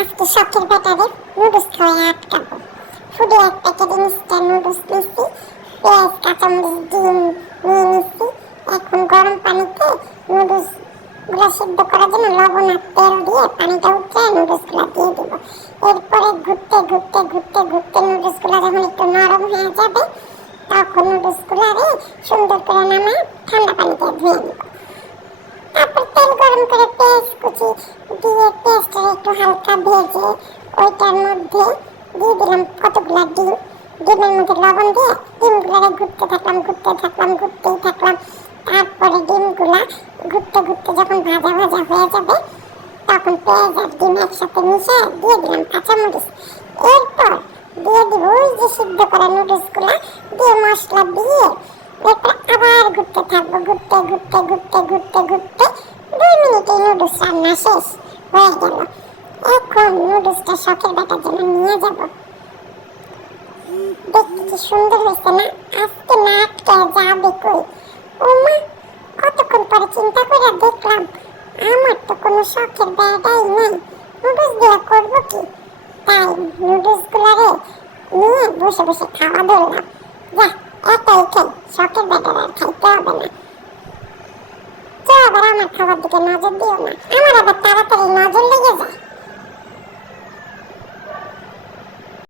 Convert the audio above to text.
আজকে শখের ব্যাটারে নুডলস খাওয়াই আটকাবো। ফুডে এক প্যাকেট ইনস্ট্যান্ট নুডলস নিচ্ছি, পেঁয়াজ কাঁচামরিচ ডিম নিয়ে নিচ্ছি। এখন গরম পানিতে নুডলস গুলা সিদ্ধ করার জন্য লবণ আর তেল দিয়ে পানিটা উঠে নুডলস গুলা দিয়ে দেবো। এরপরে ঘুরতে ঘুরতে ঘুরতে ঘুরতে নুডলস গুলা যখন একটু নরম হয়ে যাবে তখন নুডলস গুলারে সুন্দর করে নামা ঠান্ডা পানিতে ধুয়ে নিব। তারপর তেল গরম করে পেঁয়াজ কুচি দিয়ে পেঁয়াজটা একটু হালকা ভেজে ওইটার মধ্যে দিয়ে দিলাম কতগুলা ডিম। ডিমের মধ্যে লবণ দিয়ে ডিমগুলারে ঘুরতেই থাকলাম। তারপরে ডিমগুলা ঘুরতে ঘুরতে যখন ভাজা ভাজা হয়ে যাবে তখন পেঁয়াজ আর ডিম একসাথে মিশিয়ে দিয়ে দিলাম কাঁচামরিচ। এরপর দিয়ে দিব ওই যে সিদ্ধ করা নুডলস গুলা দিয়ে মশলা দিয়ে এরপর আবার ঘুরতে থাকবো। ঘুরতে 2 মিনিটে নুডলস রান্না শেষ হয়ে গেল। এখন নুডলসটা শখের ব্যাটার জন্য নিয়ে যাব। দেখতে কি সুন্দর হয়েছে না? আজকে না আটকে যাবে কই। ওমা, কতক্ষণ পরে চিন্তা করে দেখলাম আমার তো কোনো শখের ব্যাটাই নেই, নুডলস দিয়ে করবো কি? তাই নুডলস গুলারে নিয়ে বসে বসে খাওয়া ধরলাম। যা, একাই খাই, শখের ব্যাটার আর খাইতে হবে না। তো আবার আমার খাবার দিকে নজর দিও না, আমার আবার তাড়াতাড়ি নজর লেগে যায়।